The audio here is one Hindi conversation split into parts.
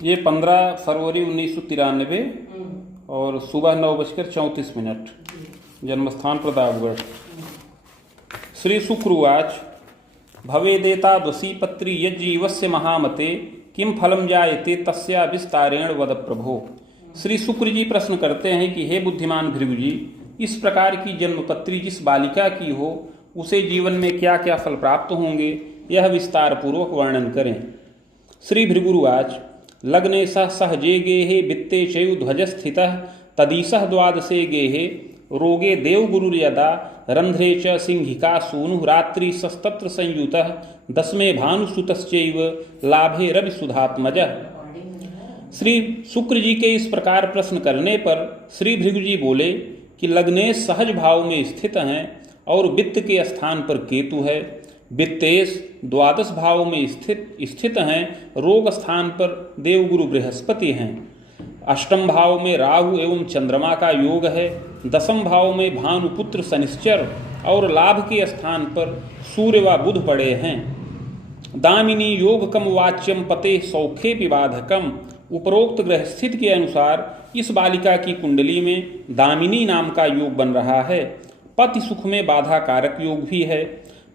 ये 15 फरवरी 1993 और सुबह 9:34। जन्मस्थान प्रतापगढ़। श्री शुक्र उवाच भवेदेतादृशी पत्री यज्जीवस्य महामते किम फलम जायते तस्या विस्तारेण वद प्रभो। श्री शुक्र जी प्रश्न करते हैं कि हे बुद्धिमान भृगु जी, इस प्रकार की जन्मपत्री जिस बालिका की हो उसे जीवन में क्या क्या फल प्राप्त होंगे, यह विस्तार पूर्वक वर्णन करें। श्री भृगुरुवाच लग्ने सह जे गेहे वित्ते चैव ध्वजस्थितः तदीसः द्वादशे गेहे रोगे देवगुरुर्यदा रंध्रे च सिंहिका सूनुः रात्रि सस्तत्र संयुतः दसमे भानुसुतश्चैव लाभे रवि सुधात्मजः। श्री शुक्र जी के इस प्रकार प्रश्न करने पर श्री भृगु जी बोले कि लग्नेश सहज भाव में स्थित हैं और वित्त के स्थान पर केतु है, वित्तेश द्वादश भाव में स्थित हैं, रोग स्थान पर देवगुरु बृहस्पति हैं, अष्टम भाव में राहु एवं चंद्रमा का योग है, दसम भाव में भानुपुत्र शनिश्चर और लाभ के स्थान पर सूर्य व बुध पड़े हैं। दामिनी योग कम वाच्यम पते सौखे विबाधकम। उपरोक्त ग्रह स्थिति के अनुसार इस बालिका की कुंडली में दामिनी नाम का योग बन रहा है। पति सुख में बाधा कारक योग भी है।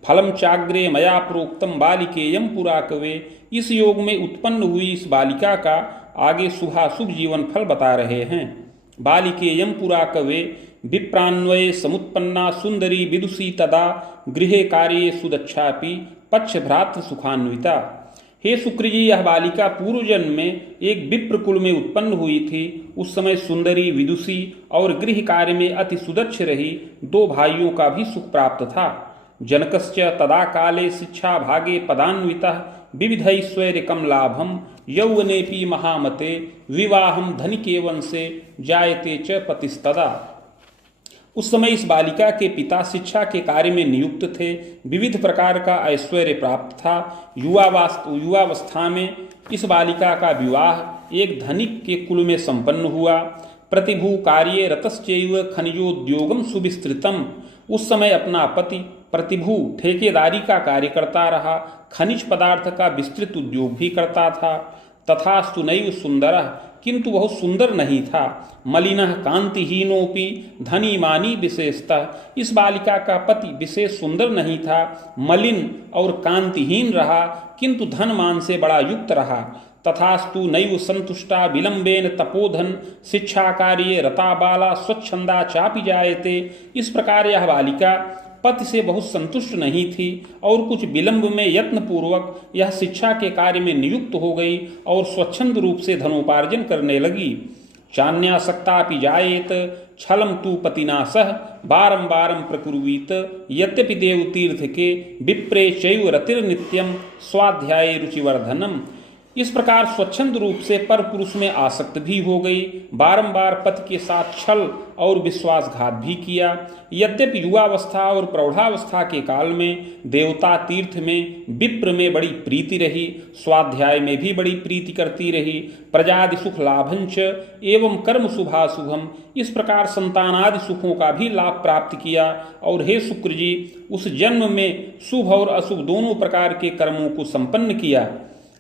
फलम चाग्रे मया प्रोक्तम बालिकेयम पुराकवे। इस योग में उत्पन्न हुई इस बालिका का आगे शुभाशुभ जीवन फल बता रहे हैं। बालिकेयम पुराकवे विप्रान्वये समुत्पन्ना सुंदरी विदुषी तदा गृहे कार्ये सुदक्षापि पक्ष भ्रातृ सुखान्विता। हे शुक्र जी, यह बालिका पूर्व जन्म में एक विप्र कुल में उत्पन्न हुई थी। उस समय सुंदरी विदुषी और गृह कार्य में अति सुदक्ष रही। दो भाइयों का भी सुख प्राप्त था। जनकश्च तदा काले शिक्षा भागे पदान्वितः विविधैश्वर्यकं लाभम यौवनेपि महामते विवाहम धनिके वंशे जायते च पतिस्तदा। उस समय इस बालिका के पिता शिक्षा के कार्य में नियुक्त थे। विविध प्रकार का ऐश्वर्य प्राप्त था। युवावस्था में इस बालिका का विवाह एक धनिक के कुल में संपन्न हुआ। प्रतिभू कार्ये रतश्चैव खनिजोद्योगम सुविस्तृतम। उस समय अपना पति प्रतिभू ठेकेदारी का कार्य करता रहा, खनिज पदार्थ का विस्तृत उद्योग भी करता था। तथास्तु नैव सुंदरः, किंतु वह सुंदर नहीं था। मलिनः कांतिहीनोपि धनीमानी विशेषतः। इस बालिका का पति विशेष सुंदर नहीं था, मलिन और कांतिहीन रहा, किंतु धनमान से बड़ा युक्त रहा। तथास्तु नैव संतुष्टा विलंबेन तपोधन शिक्षा कार्ये रता बाला स्वच्छंदा चापि जायते। इस प्रकार यह बालिका पति से बहुत संतुष्ट नहीं थी और कुछ विलंब में यत्न पूर्वक यह शिक्षा के कार्य में नियुक्त हो गई और स्वच्छंद रूप से धनोपार्जन करने लगी। चान्यासक्तापि जायेत छलम तु पतिना सह बारंबारम प्रकुर्वीत यद्यपि देवतीर्थ के विप्रे चैव रतिर्नित्यम स्वाध्याय रुचिवर्धनम। इस प्रकार स्वच्छंद रूप से पर पुरुष में आसक्त भी हो गई। बारंबार पति के साथ छल और विश्वासघात भी किया। यद्यपि युवावस्था और प्रौढ़ावस्था के काल में देवता तीर्थ में विप्र में बड़ी प्रीति रही, स्वाध्याय में भी बड़ी प्रीति करती रही। प्रजादि सुख लाभंच एवं कर्म शुभाशुभम। इस प्रकार संतानादि सुखों का भी लाभ प्राप्त किया। और हे शुक्र जी, उस जन्म में शुभ और अशुभ दोनों प्रकार के कर्मों को संपन्न किया।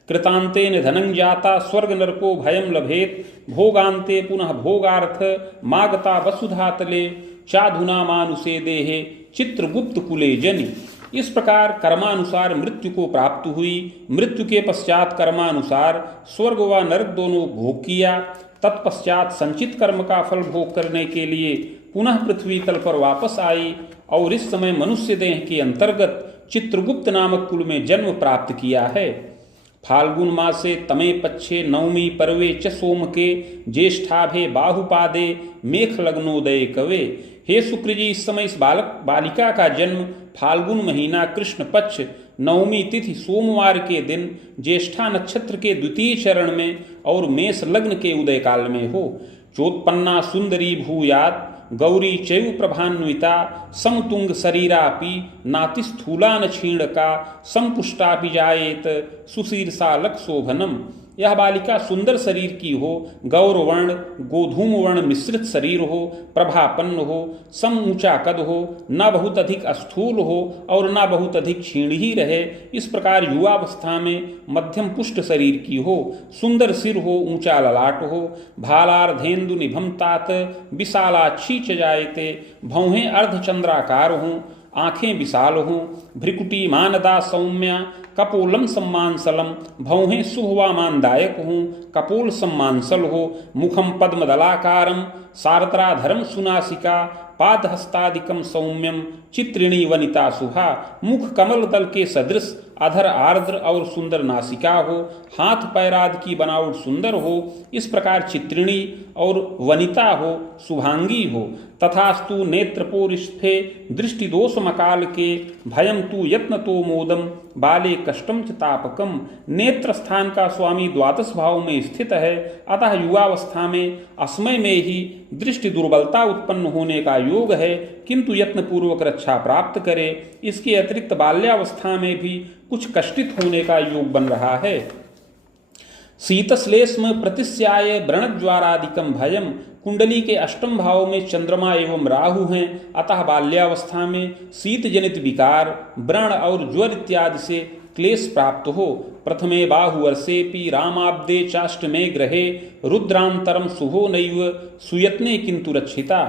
कृतांतेन धनं जाता स्वर्ग नरको भयम लभेत भोगांते पुनः भोगार्थ मागता वसुधातले चाधुना मानुषे देहे चित्रगुप्त कुले जनि। इस प्रकार कर्मानुसार मृत्यु को प्राप्त हुई। मृत्यु के पश्चात कर्मानुसार स्वर्ग व नरक दोनों भोग किया। तत्पश्चात संचित कर्म का फल भोग करने के लिए पुनः पृथ्वी तल पर वापस आई और इस समय मनुष्य देह के अंतर्गत चित्रगुप्त नामक कुल में जन्म प्राप्त किया है। फाल्गुन मासे तमे पक्षे नवमी पर्वे च सोम के ज्येष्ठाभे बाहुपादे मेख लग्नोदय कवे। हे शुक्र जी, इस समय इस बालिका का जन्म फाल्गुन महीना कृष्ण पक्ष नवमी तिथि सोमवार के दिन ज्येष्ठा नक्षत्र के द्वितीय चरण में और मेष लग्न के उदय काल में हो। चोत्पन्ना सुंदरी भूयात गौरी चैव प्रभान्विता समतुंग शरीरापि नातिस्थूला न क्षीणका संपुष्टापि जायेत सुशीर्षा लक शोभनम। यह बालिका सुंदर शरीर की हो, गौरवर्ण गोधूम वर्ण मिश्रित शरीर हो, प्रभापन्न हो, सम ऊंचा कद हो, न बहुत अधिक स्थूल हो और न बहुत अधिक क्षीण ही रहे। इस प्रकार युवावस्था में मध्यम पुष्ट शरीर की हो, सुंदर सिर हो, ऊंचा ललाट हो, भालार्धेन्दु निभम तात विशालाक्षी च जायते, भौहें अर्धचंद्राकार हों, आंखें विशाल हों, भ्रिकुटी मानदा सौम्या, कपोलम सम्मानसलम, भौहें शुभवामानदायक हों, कपोल सम्मानसल हो, मुखम पद्मदलाकारम, सारत्राधरम सुनासिका, पादहस्तादिकम सौम्यम, चित्रिणी वनिता शुभा, मुख कमल दल के सदृश, अधर आर्द्र और सुंदर नासिका हो, हाथ पैराद की बनावट सुंदर हो, इस प्रकार चित्रिणी और वनिता हो, शुभांगी हो। तथास्तु नेत्रपोरिष्ठे दृष्टि दोष मकाल के, भयम तु यत्न तो मोदम, बाले कष्टम च तापकम। नेत्र स्थान का स्वामी द्वादश भाव में स्थित है, अतः युवावस्था में असमय में ही दृष्टि दुर्बलता उत्पन्न होने का योग है, किंतु यत्न पूर्वक रक्षा प्राप्त करे। इसके अतिरिक्त बाल्यावस्था में भी कुछ कष्टित होने का योग बन रहा है। शीतश्लेष्म प्रतिस्याय व्रणज्वारादिकम भयम, कुंडली के अष्टम भाव में चंद्रमा एवं राहु हैं, अतः बाल्यावस्था में शीत जनित विकार, व्रण और ज्वर इत्यादि से क्लेश प्राप्त हो। प्रथमे बाहुवर्षेपि रामाब्दे चाष्टमे ग्रहे, रुद्रांतरम शुभो नैव सुयत्ने किंतु रक्षिता।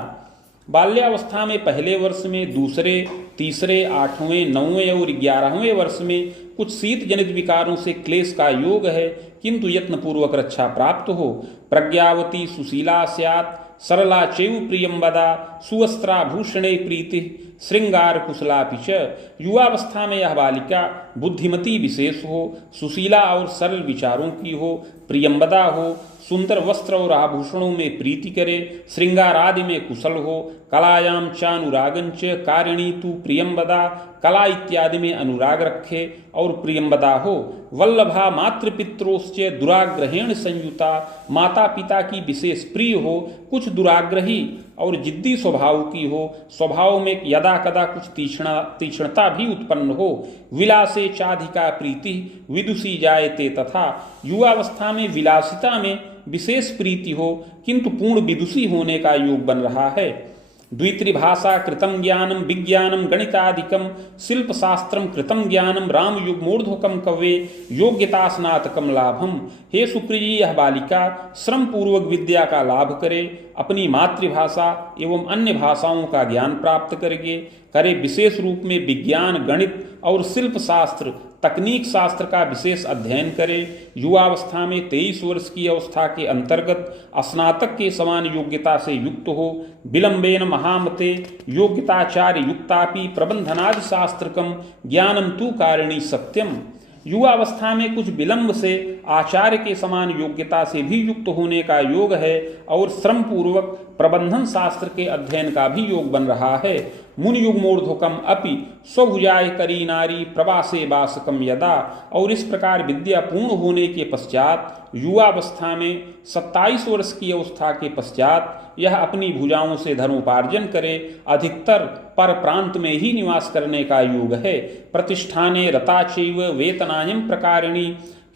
बाल्यावस्था में पहले वर्ष में, दूसरे, तीसरे, 8वें, 9वें और 11वें वर्ष में कुछ शीत जनित विकारों से क्लेश का योग है, किंतु यत्न पूर्वक रक्षा प्राप्त हो। प्रज्ञावती सुशीला स्यात्, सरला चैव प्रियंवदा, सुवस्त्राभूषणे प्रीति, श्रृंगार कुशलापि च। युवावस्था में यह बालिका बुद्धिमती विशेष हो, सुशीला और सरल विचारों की हो, प्रियंवदा हो, सुंदर वस्त्र और आभूषणों में प्रीति करे, श्रृंगार आदि में कुशल हो, कलायाम चानुरागंच कारिणी तु प्रियंवदा, कला इत्यादि में अनुराग रखे और प्रियंवदा हो। वल्लभा मातृपित्रोश्च दुराग्रहेण संयुता, माता पिता की विशेष प्रिय हो, कुछ दुराग्रही और जिद्दी स्वभाव की हो, स्वभाव में यदा कदा कुछ तीक्ष्णता भी उत्पन्न हो। विलासे चाधिका प्रीति विदुषी जायते, तथा युवावस्था में विलासिता में विशेष प्रीति हो, किंतु पूर्ण विदुषी होने का योग बन रहा है। द्वित्रिभाषा कृतं ज्ञानम विज्ञानम गणितादिकम, शिल्प शास्त्रम कृतं ज्ञानम रामयुग्मोर्ध्वकम कवे, योग्यता स्नातकम लाभम। हे सुप्रिय, यह बालिका श्रम पूर्वक विद्या का लाभ करे, अपनी मातृभाषा एवं अन्य भाषाओं का ज्ञान प्राप्त करे, विशेष रूप में विज्ञान, गणित और शिल्प शास्त्र, तकनीक शास्त्र का विशेष अध्ययन करे। युवावस्था में 23 वर्ष की अवस्था के अंतर्गत स्नातक के समान योग्यता से युक्त हो। विलंबेन महामते योग्यताचार्य युक्तापि प्रबंधनादि शास्त्रकम ज्ञानम तु कारिणी सत्यम। युवावस्था में कुछ विलंब से आचार्य के समान योग्यता से भी युक्त होने का योग है और श्रम पूर्वक प्रबंधन शास्त्र के अध्ययन का भी योग बन रहा है। मुनि युग्मोर्ध्वकम अपि स्वभुजाय करी नारी प्रवासे वासकम यदा। और इस प्रकार विद्या पूर्ण होने के पश्चात युवावस्था में 27 वर्ष की अवस्था के पश्चात यह अपनी भुजाओं से धर्मोपार्जन करे, अधिकतर पर प्रांत में ही निवास करने का योग है। प्रतिष्ठाने रता चैव वेतनायम प्रकारिणी,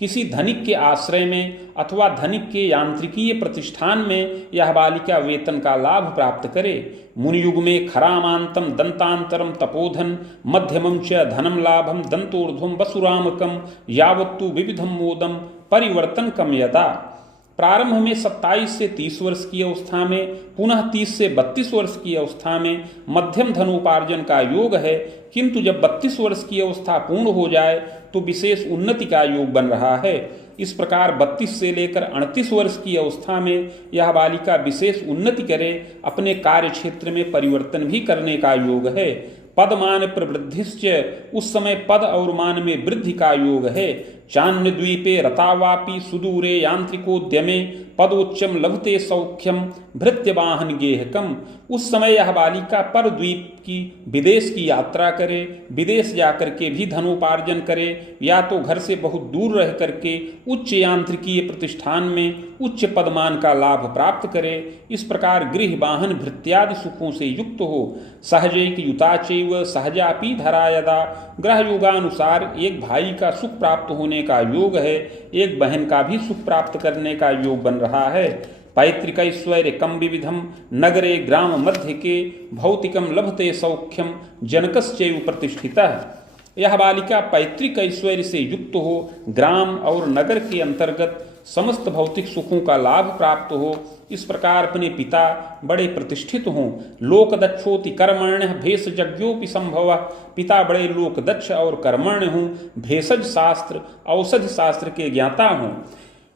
किसी धनिक के आश्रय में अथवा धनिक के यांत्रिकीय प्रतिष्ठान में यह बालिका वेतन का लाभ प्राप्त करे। मुनियुग में खरामांतम दंतांतरम तपोधन, मध्यमम च धनम लाभम दंतोर्ध्वम वसुरामकम, यावत्तु विविधम मोदम परिवर्तन कम यदा। प्रारंभ में 27 से 30 वर्ष की अवस्था में, पुनः 30 से 32 वर्ष की अवस्था में मध्यम धनोपार्जन का योग है, किंतु जब 32 वर्ष की अवस्था पूर्ण हो जाए तो विशेष उन्नति का योग बन रहा है। इस प्रकार 32 से लेकर 38 वर्ष की अवस्था में यह बालिका विशेष उन्नति करे, अपने कार्य क्षेत्र में परिवर्तन भी करने का योग है। पदमान प्रवृद्धिश्च, उस समय पद और मान में वृद्धि का योग है। चान्य द्वीपे रतावापि सुदूरे यांत्रिकोद्यमे, पदोच्चम लभते सौख्यम भृत्यवाहन गेहकम। उस समय यह बालिका पर द्वीप की विदेश की यात्रा करे, विदेश जाकर के भी धनोपार्जन करे, या तो घर से बहुत दूर रह करके उच्च यांत्रिकीय प्रतिष्ठान में उच्च पदमान का लाभ प्राप्त करे। इस प्रकार गृह वाहन भृत्यादि सुखों से युक्त हो। सहजैक युता चैव सहजापि धरा यदा, ग्रह योगानुसार एक भाई का सुख प्राप्त होने होने का योग है, एक बहन का भी सुख प्राप्त करने का योग बन रहा है। पैतृक ऐश्वर्य कम विविधम नगरे ग्राम मध्य के भौतिकम लभते सौख्यम जनकश्चैव प्रतिष्ठितः। यह बालिका पैतृक ऐश्वर्य से युक्त हो, ग्राम और नगर के अंतर्गत समस्त भौतिक सुखों का लाभ प्राप्त हो, इस प्रकार अपने पिता बड़े प्रतिष्ठित हों। लोकदक्षोति कर्मण्य भेषजज्ञोपि संभव, पिता बड़े लोकदक्ष और कर्मण्य हों, भेषज शास्त्र औषधि शास्त्र के ज्ञाता हों।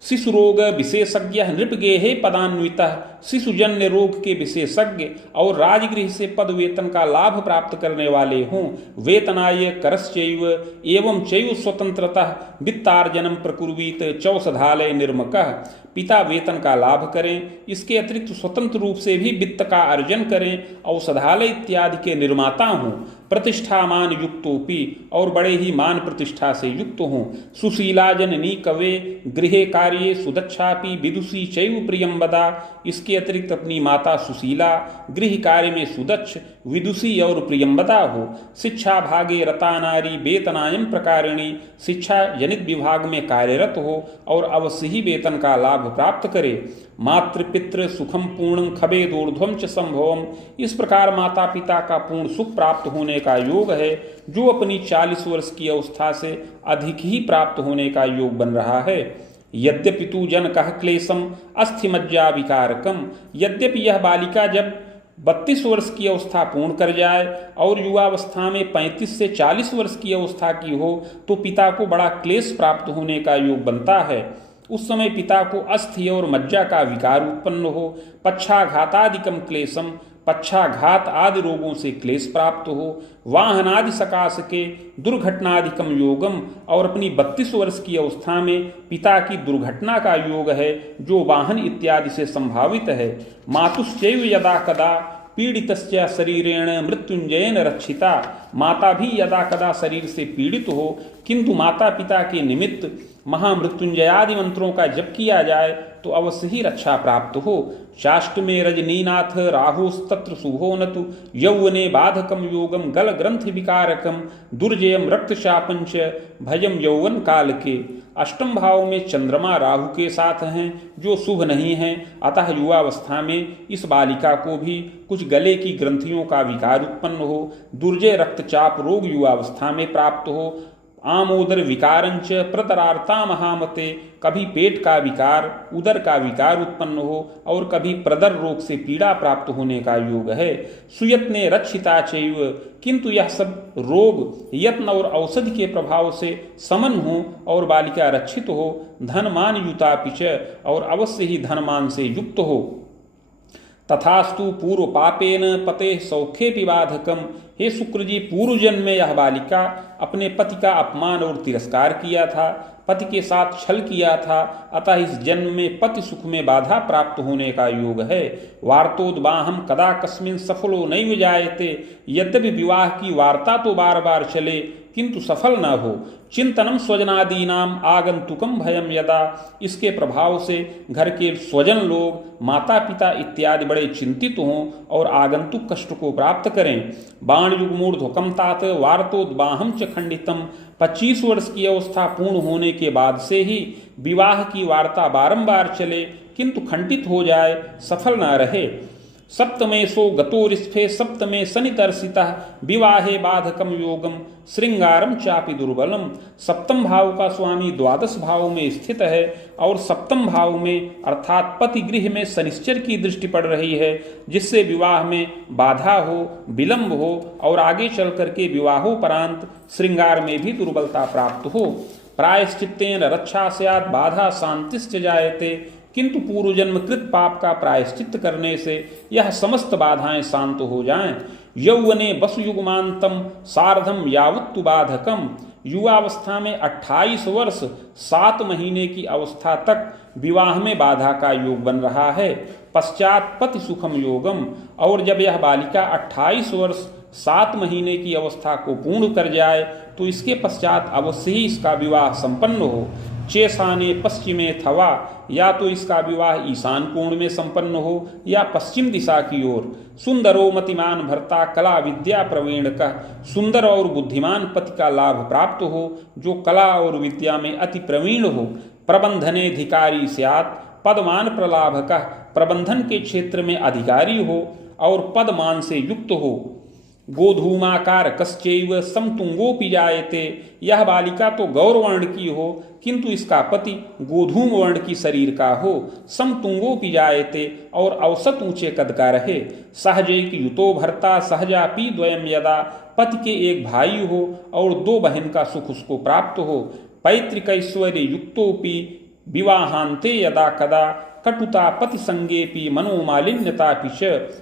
शिशु रोग विशेषज्ञ नृपगेहे पदान्वितः, शिशुजन्य रोग के विशेषज्ञ और राजगृह से पद वेतन का लाभ प्राप्त करने वाले हों। वेतनाय करश्चैव एवं चैव स्वतंत्रतः वित्तार्जनम प्रकुर्वीत चौषधालय निर्मकः, पिता वेतन का लाभ करें, इसके अतिरिक्त स्वतंत्र रूप से भी वित्त का अर्जन करें, औषधालय इत्यादि के निर्माता हों। प्रतिष्ठामान युक्तोपि, और बड़े ही मान प्रतिष्ठा से युक्त हों। सुशीला जननी कवे गृहे कार्ये सुदक्षापि विदुषी चैव प्रियंवदा, इसके अतिरिक्त अपनी माता सुशीला गृह कार्य में सुदक्ष, विदुषी और प्रियंवदा हो। शिक्षा भागे रता नारी वेतनायम प्रकारिणी, शिक्षा जनित विभाग में कार्यरत हो और अवश्य ही वेतन का लाभ प्राप्त करे। मातृपितृ सुखम पूर्णं खबेदूर्ध्वं च संभवम, इस प्रकार माता पिता का पूर्ण सुख प्राप्त होने का योग है, जो अपनी 40 वर्ष की अवस्था से अधिक ही प्राप्त होने का योग बन रहा है। यद्यपि तु जनकः क्लेशम अस्थिमज्जा विकारकम, यद्यपि यह बालिका जब 32 वर्ष की अवस्था पूर्ण कर जाए और युवावस्था में 35 से 40 वर्ष की अवस्था की हो, तो पिता को बड़ा क्लेश प्राप्त होने का योग बनता है। उस समय पिता को अस्थि और मज्जा का विकार उत्पन्न हो, पक्षाघातादिकम क्लेशम, पक्षाघात आदि रोगों से क्लेश प्राप्त हो, वाहनादि सकाश के दुर्घटनादिकम योगम, और अपनी 32 वर्ष की अवस्था में पिता की दुर्घटना का योग है, जो वाहन इत्यादि से संभावित है। मातुश्चैव यदा कदा पीड़ितस्य शरीरेण मृत्युंजयेन रक्षिता, माता भी यदा कदा शरीर से पीड़ित हो, किंतु माता पिता के निमित्त महामृत्युंजयादि मंत्रों का जप किया जाए तो अवश्य ही रक्षा प्राप्त हो। शाष्टमे रजनीनाथ राहुस्तत्र शुभो नतु, यौवने बाधकम योगम गल ग्रंथ विकारकम, दुर्जयम रक्तशापंच भयम यौवन काल के। अष्टम भाव में चंद्रमा राहु के साथ हैं, जो शुभ नहीं हैं, अतः युवावस्था में इस बालिका को भी कुछ गले की ग्रंथियों का विकार उत्पन्न हो, दुर्जय रक्तचाप रोग युवावस्था में प्राप्त हो, आमोदर विकारंच प्रतरार्ता महामते, कभी पेट का विकार उदर का विकार उत्पन्न हो और कभी प्रदर रोग से पीड़ा प्राप्त होने का योग है। सुयत्ने रक्षिता चैव, किंतु यह सब रोग यत्न और औषधि के प्रभाव से समन हो और बालिका रक्षित हो। धनमान युतापिच, और अवश्य ही धनमान से युक्त हो। तथास्तु पूर्व पापेन पते सौख्ये बाधकम, हे शुक्र जी, पूर्व जन्म में यह बालिका अपने पति का अपमान और तिरस्कार किया था, पति के साथ छल किया था, अतः इस जन्म में पति सुख में बाधा प्राप्त होने का योग है। वार्तोद्वाहम कदा कस्मिन सफलो नैव जायते, यद्यपि विवाह की वार्ता तो बार बार चले किंतु सफल न हो। चिंतनम स्वजनादीनाम आगंतुकम भयम यदा, इसके प्रभाव से घर के स्वजन लोग माता पिता इत्यादि बड़े चिंतित हों और आगंतुक कष्ट को प्राप्त करें। बाण युगमूर्ध्वकम तात वार्तोद्वाहम च खंडितम, 25 वर्ष की अवस्था पूर्ण होने के बाद से ही विवाह की वार्ता बारंबार चले किंतु खंडित हो जाए, सफल न रहे। सप्तमेशो गतोरिस्फे सप्तमे शनितर्षितः, विवाहे बाधकम योगम श्रृंगारम चापि दुर्बलम, सप्तम भाव का स्वामी द्वादश भाव में स्थित है और सप्तम भाव में अर्थात पति गृह में शनिश्चर की दृष्टि पड़ रही है, जिससे विवाह में बाधा हो, विलंब हो और आगे चल करके विवाहोपरांत श्रृंगार में भी दुर्बलता प्राप्त हो। प्रायश्चित्तेन रक्षा स्यात् बाधा शांतिश्च जायते, किंतु पूर्व जन्म कृत पाप का प्रायश्चित करने से यह समस्त बाधाएं शांत हो जाएं। यौवने वसुयुगमांतम सार्धम यावत्तु बाधकम, युवावस्था में 28 वर्ष 7 महीने की अवस्था तक विवाह में बाधा का योग बन रहा है। पश्चात पति सुखम योगम, और जब यह बालिका 28 वर्ष 7 महीने की अवस्था को पूर्ण कर जाए तो इसके पश्चात अवश्य ही इसका विवाह संपन्न हो। चेसाने पश्चिमे थवा, या तो इसका विवाह ईशान कोण में संपन्न हो या पश्चिम दिशा की ओर। सुंदरो मतिमान भर्ता कला विद्या प्रवीण का, सुंदर और बुद्धिमान पति का लाभ प्राप्त हो जो कला और विद्या में अति प्रवीण हो। प्रबंधनेधिकारी स्यात्, पदमान प्रलाभ का, प्रबंधन के क्षेत्र में अधिकारी हो और पदमान से युक्त हो। गोधूमाकार कश्चैव समतुंगोपि जायते, यह बालिका तो गौरवर्ण की हो किंतु इसका पति गोधूम वर्ण की शरीर का हो। समतुंगोपि जायते, और औसत ऊंचे कद का रहे। सहजैक युतो भर्ता सहजापि द्वयम यदा, पति के एक भाई हो और दो बहन का सुख उसको प्राप्त हो। पैतृक ऐश्वर्य युक्तोपि विवाहांते यदा कदा, कटुता पति संगेपि मनोमालिन्यतापि च,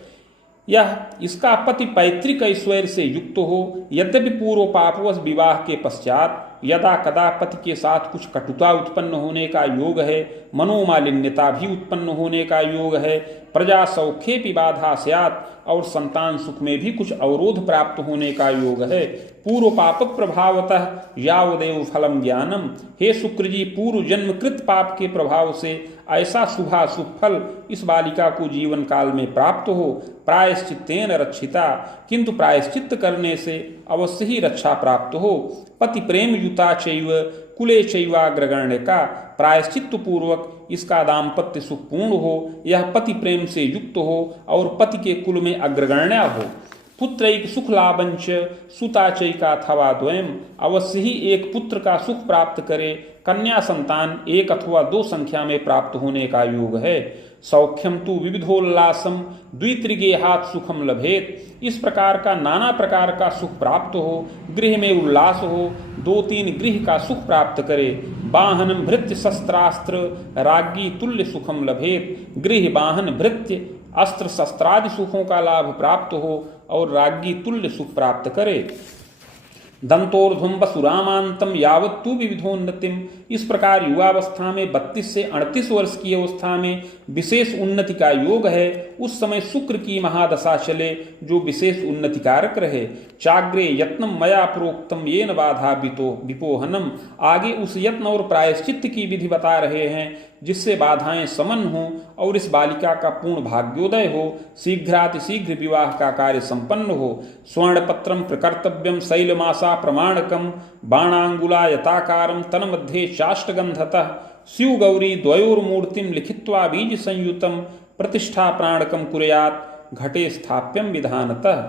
यह इसका पति पैतृक ऐश्वर्य से युक्त हो, यद्यपि पूर्व पापवश विवाह के पश्चात यदा कदा पति के साथ कुछ कटुता उत्पन्न होने का योग है, मनोमालिन्यता भी उत्पन्न होने का योग है। प्रजा सौख्येपि बाधा स्यात्, और संतान सुख में भी कुछ अवरोध प्राप्त होने का योग है। पूर्व पाप प्रभावतः यावदेव फलम ज्ञानम, हे शुक्र जी, पूर्व जन्मकृत पाप के प्रभाव से ऐसा शुभाशुभ फल इस बालिका को जीवन काल में प्राप्त हो। प्रायश्चित्तेन रक्षिता, किंतु प्रायश्चित्त करने से अवश्य ही रक्षा प्राप्त हो। पति प्रेम युता चैव कुले चैवाग्रगण्य का, प्रायश्चित्त पूर्वक इसका दाम्पत्य सुखपूर्ण हो, यह पति प्रेम से युक्त हो और पति के कुल में अग्रगण्य हो। पुत्रैक सुख लाभंच सुताचैका थवा द्वयम, अवश्य ही एक पुत्र का सुख प्राप्त करे, कन्या संतान एक अथवा दो संख्या में प्राप्त होने का योग है। सौख्यम तु विविधोल्लासम द्वित्रिगेहात् सुखम लभेत, इस प्रकार का नाना प्रकार का सुख प्राप्त हो, गृह में उल्लास हो, दो तीन गृह का सुख प्राप्त करे। वाहनम भृत्य शस्त्रास्त्र राज्ञी तुल्य सुखम लभेत, गृह वाहन भृत्य अस्त्र शस्त्रादि सुखों का लाभ प्राप्त हो और राज्ञी तुल्य सुख प्राप्त करे। दंतोर्ध्वम वसुरामांतम यावत तु विविधोन्नतिम, इस प्रकार युवावस्था में 32 से 38 वर्ष की अवस्था में विशेष उन्नति का योग है। उस समय शुक्र की महादशा चले जो विशेष उन्नति कारक रहे। चाग्रे यत्नम मया प्रोक्तम येन बाधा विपोहनम, आगे उस यत्न और प्रायश्चित्त की विधि बता रहे हैं जिससे बाधाएं समन हों और इस बालिका का पूर्ण भाग्योदय हो, शीघ्रातिशीघ्र विवाह का कार्य संपन्न हो। स्वर्णपत्रम प्रकर्तव्यम शैलमासा प्रमाणकम बाणांगुलायताकारम तन्मध्ये चाष्टगंधतः, शिव गौरी द्वयोर्मूर्तिम लिखित्वा बीज संयुतम प्रतिष्ठा प्राणकम कुर्यात् घटे स्थाप्यम विधानतः।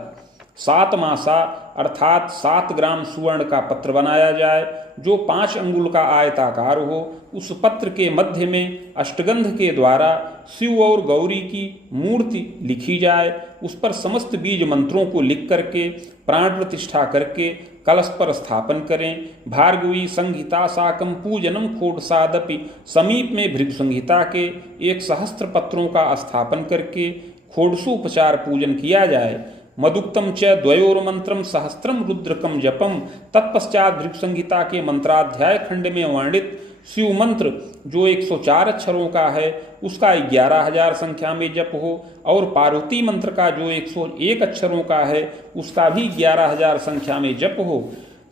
7 मासा अर्थात 7 ग्राम सुवर्ण का पत्र बनाया जाए जो 5 अंगुल का आयताकार हो। उस पत्र के मध्य में अष्टगंध के द्वारा शिव और गौरी की मूर्ति लिखी जाए। उस पर समस्त बीज मंत्रों को लिख करके प्राण प्रतिष्ठा करके कलश पर स्थापन करें। भार्गवी संहिता साकम पूजनम खोटसादपि, समीप में भृगु संहिता के 1 सहस्त्र पत्रों का स्थापन करके खोडसोपचार पूजन किया जाए। मदुक्तम च द्वयोर्मंत्रम सहस्त्रम रुद्रकम जपम, तत्पश्चात भृगु संहिता के मंत्राध्याय खंड में वर्णित शिव मंत्र जो 104 अक्षरों का है उसका 11,000 संख्या में जप हो, और पार्वती मंत्र का जो 101 अक्षरों का है उसका भी 11,000 संख्या में जप हो।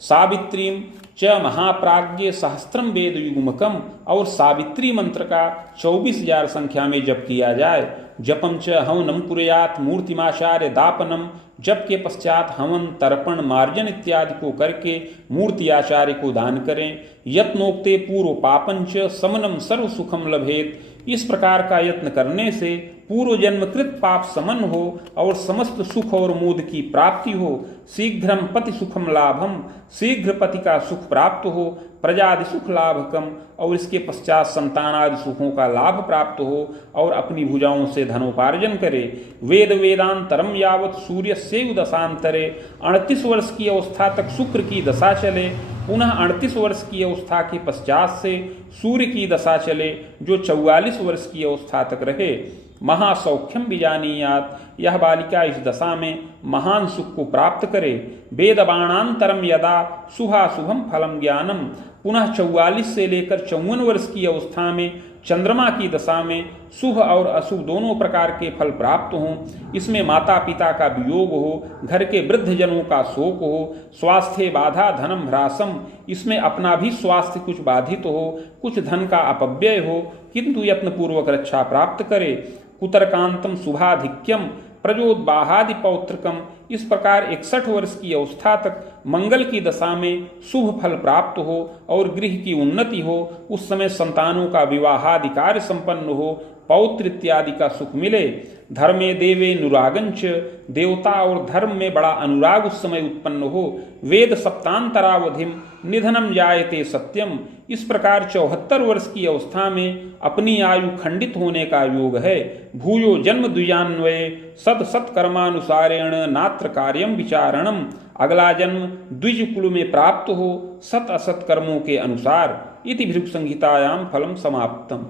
सावित्रीम च महाप्राज्ञ सहस्त्रम वेद युग्मकम, और सावित्री मंत्र का 24,000 संख्या में जप किया जाए। जपम च हवनम कुर्यात् मूर्तिमाचार्य दापनम, जप के पश्चात हवन तर्पण मार्जन इत्यादि को करके मूर्ति आचार्य को दान करें। यत्नोक्ते पूर्व पापंच समनम सर्व सुखम लभेत, इस प्रकार का यत्न करने से पूर्व जन्मकृत पाप समन हो और समस्त सुख और मोद की प्राप्ति हो। शीघ्रम पति सुखम लाभम, शीघ्र पति का सुख प्राप्त हो। प्रजादि सुख लाभकम, और इसके पश्चात संतानादि सुखों का लाभ प्राप्त हो और अपनी भुजाओं से धनोपार्जन करे। वेद वेदांतरम यावत सूर्य से दशांतरे, 38 वर्ष की अवस्था तक शुक्र की दशा चले, पुनः 38 वर्ष की अवस्था के पश्चात से सूर्य की दशा चले जो 44 वर्ष की अवस्था तक रहे। महासौख्यम बीजानीयात, यह बालिका इस दशा में महान सुख को प्राप्त करे। वेदबाणांतरम यदा शुभाशुभम फलम ज्ञानम, पुनः 44 से लेकर 54 वर्ष की अवस्था में चंद्रमा की दशा में शुभ और अशुभ दोनों प्रकार के फल प्राप्त हों, इसमें माता पिता का वियोग हो, घर के वृद्ध जनों का शोक हो, स्वास्थ्य बाधा धनम ह्रासम, इसमें अपना भी स्वास्थ्य कुछ बाधित हो, कुछ धन का अपव्यय हो, किंतु यत्नपूर्वक रक्षा प्राप्त करे, कुतरकांतम शुभाधिक्यम प्रजोद्बाहादि पौत्रकम, इस प्रकार 61 वर्ष की अवस्था तक मंगल की दशा में शुभ फल प्राप्त हो और गृह की उन्नति हो, उस समय संतानों का विवाहाधिकार संपन्न हो, पौत्र इत्यादि का सुख मिले। धर्मे देवे अनुरागंच, देवता और धर्म में बड़ा अनुराग उस समय उत्पन्न हो। वेद सप्तांतरावधिम निधनम जायते सत्यम, इस प्रकार 74 वर्ष की अवस्था में अपनी आयु खंडित होने का योग है। भूयो जन्म द्विजान्वये सत सत कर्मानुसारेण नात्र कार्यम विचारणम, अगला जन्म द्विज कुल में प्राप्त हो सत असत कर्मों के अनुसार। इति भृगु संहितायाम फलम समाप्तम।